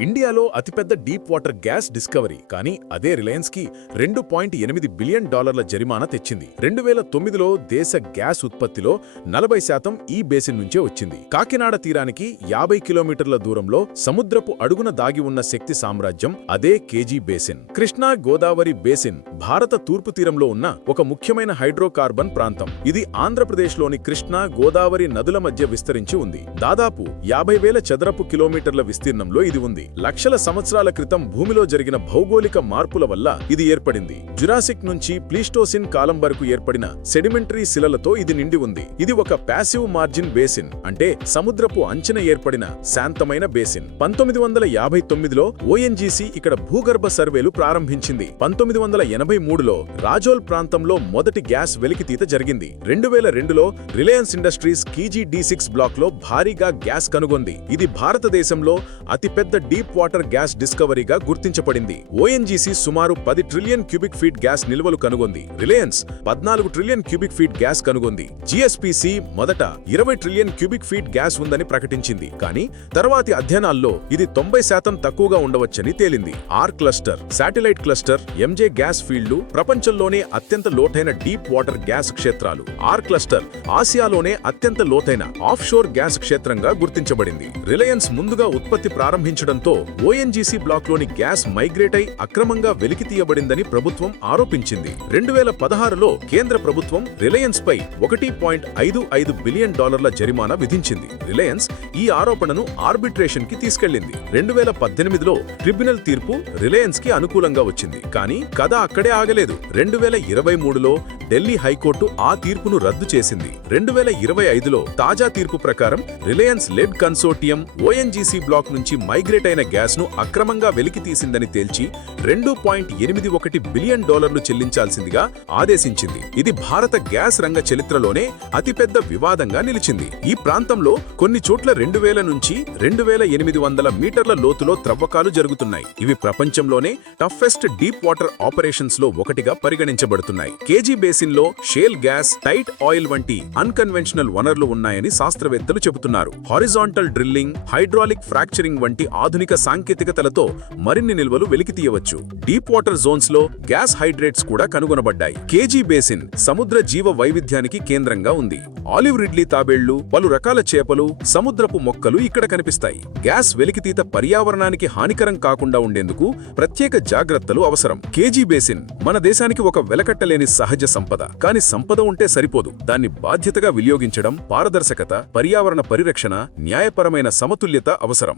ఇండియాలో అతిపెద్ద deep water gas discovery కానీ అదే రిలయన్స్కి రెండు పాయింట్ ఎనిమిది బిలియన్ డాలర్ల జరిమానా తెచ్చింది. రెండు వేల తొమ్మిదిలో దేశ గ్యాస్ ఉత్పత్తిలో నలభై శాతం ఈ బేసిన్ నుంచే వచ్చింది. కాకినాడ తీరానికి యాభై కిలోమీటర్ల దూరంలో సముద్రపు అడుగున దాగి ఉన్న శక్తి సామ్రాజ్యం అదే KG basin. Krishna Godavari basin భారత తూర్పు తీరంలో ఉన్న ఒక ముఖ్యమైన హైడ్రోకార్బన్ ప్రాంతం. ఇది ఆంధ్రప్రదేశ్లోని కృష్ణా గోదావరి నదుల మధ్య విస్తరించి ఉంది. దాదాపు యాభై వేల చదరపు కిలోమీటర్ల విస్తీర్ణంలో ఇది ఉంది. లక్షల సంవత్సరాల క్రితం భూమిలో జరిగిన భౌగోళిక మార్పుల వల్ల ఇది ఏర్పడింది. జురాసిక్ నుంచి ప్లీస్టోసిన్ కాలం వరకు ఏర్పడిన సెడిమెంటరీ శిలలతో ఇది నిండి ఉంది. ఇది ఒక ప్యాసివ్ మార్జిన్ బేసిన్ అంటే సముద్రపు అంచన ఏర్పడిన శాంతమైన బేసిన్. పంతొమ్మిది వందల యాభై తొమ్మిదిలో ఓఎన్జీసీ ఇక్కడ భూగర్భ సర్వేలు ప్రారంభించింది. పంతొమ్మిది వందల ఎనభై మూడులో రాజోల్ ప్రాంతంలో మొదటి గ్యాస్ వెలికితీత జరిగింది. రెండు వేల రెండులో Reliance Industries KG D six బ్లాక్లో భారీగా గ్యాస్ కనుగొంది. ఇది భారతదేశంలో అతిపెద్ద డీప్ వాటర్ గ్యాస్ డిస్కవరీగా గుర్తించబడింది. ఓఎన్జీసీ సుమారు పది ట్రిలియన్ క్యూబిక్ ఫీట్ గ్యాస్ నిల్వలు కనుగొంది. రిలయన్స్ పద్నాలుగు ట్రిలియన్ క్యూబిక్ ఫీట్ గ్యాస్ కనుగొంది. జిఎస్పిసి మొదట ఇరవై ట్రిలియన్ క్యూబిక్ ఫీట్ గ్యాస్ ఉందని ప్రకటించింది. కానీ తర్వాతి అధ్యయనాల్లో ఇది తొంభై శాతం తక్కువగా ఉండవచ్చని తేలింది. R cluster satellite cluster MJ gas ఫీల్డ్లు ప్రపంచంలోనే అత్యంత లోతైన డీప్ వాటర్ గ్యాస్ క్షేత్రాలు. ఆర్ క్లస్టర్ ఆసియాలోనే అత్యంత లోతైన ఆఫ్షోర్ గ్యాస్ క్షేత్రంగా గుర్తించబడింది. రిలయన్స్ ముందుగా ఉత్పత్తి ప్రారంభించడంతో ఓఎన్జీసీ బ్లాక్లోని గ్యాస్ మైగ్రేట్ అయి అక్రమంగా వెలికి తీయబడిందని ప్రభుత్వం ఆరోపించింది. రెండు వేల పదహారులో కేంద్ర ప్రభుత్వం రిలయన్స్ పై ఒకటి పాయింట్ ఐదు ఐదు బిలియన్ డాలర్ల జరిమానా విధించింది. రిలయన్స్ ఈ ఆరోపణను ఆర్బిట్రేషన్కి తీసుకెళ్ళింది రెండు వేల పద్దెనిమిదిలో ట్రిబ్యునల్ తీర్పు రిలయన్స్కి అనుకూలంగా వచ్చింది. కానీ కథ అక్కడే ఆగలేదు. రెండు వేల ఇరవై మూడులో ఢిల్లీ హైకోర్టు ఆ తీర్పును రద్దు చేసింది. రెండు వేల ఇరవై ఐదులో తాజా తీర్పు ప్రకారం Reliance led consortium ONGC block నుంచి మైగ్రేట్ అయిన గ్యాస్ను అక్రమంగా వెలికి తీసిందని తేల్చి రెండు పాయింట్ ఎనిమిది ఒకటి బిలియన్ డాలర్లు చెల్లించాల్సిందిగా ఆదేశించింది. ఇది భారత గ్యాస్ రంగ చరిత్రలోనే అతిపెద్ద వివాదంగా నిలిచింది. ఈ ప్రాంతంలో కొన్ని చోట్ల రెండు వేల నుంచి రెండు వేల ఎనిమిది వందల మీటర్ల లోతులో త్రవ్వకాలు జరుగుతున్నాయి. ఇవి ప్రపంచంలోనే టఫెస్ట్ డీప్ వాటర్ ఆపరేషన్స్లో ఒకటిగా పరిగణించబడుతున్నాయి. కేజీ బేస్ లో షేల్ గ్యాస్ టైట్ ఆయిల్ వంటి అన్కన్వెన్షనల్ వనరులు ఉన్నాయని శాస్త్రవేత్తలు చెబుతున్నారు. హారిజాంటల్ డ్రిల్లింగ్ హైడ్రాలిక్ ఫ్రాక్చరింగ్ వంటి ఆధునిక సాంకేతికతలతో మరిన్ని నిల్వలు వెలికితీయవచ్చు డీప్ వాటర్ జోన్స్లో గ్యాస్ హైడ్రేట్స్ కూడా కనుగొనబడ్డాయి. కేజీ బేసిన్ సముద్ర జీవ వైవిధ్యానికి కేంద్రంగా ఉంది. ఆలివ్ రిడ్లీ తాబేళ్ళు పలు రకాల చేపలు సముద్రపు మొక్కలు ఇక్కడ కనిపిస్తాయి. గ్యాస్ వెలికితీత పర్యావరణానికి హానికరం కాకుండా ఉండేందుకు ప్రత్యేక జాగ్రత్తలు అవసరం. కేజీ బేసిన్ మన దేశానికి ఒక వెలకట్టలేని సహజ సంపద. కాని సంపద ఉంటే సరిపోదు. దాన్ని బాధ్యతగా వినియోగించడం పారదర్శకత పర్యావరణ పరిరక్షణ న్యాయపరమైన సమతుల్యత అవసరం.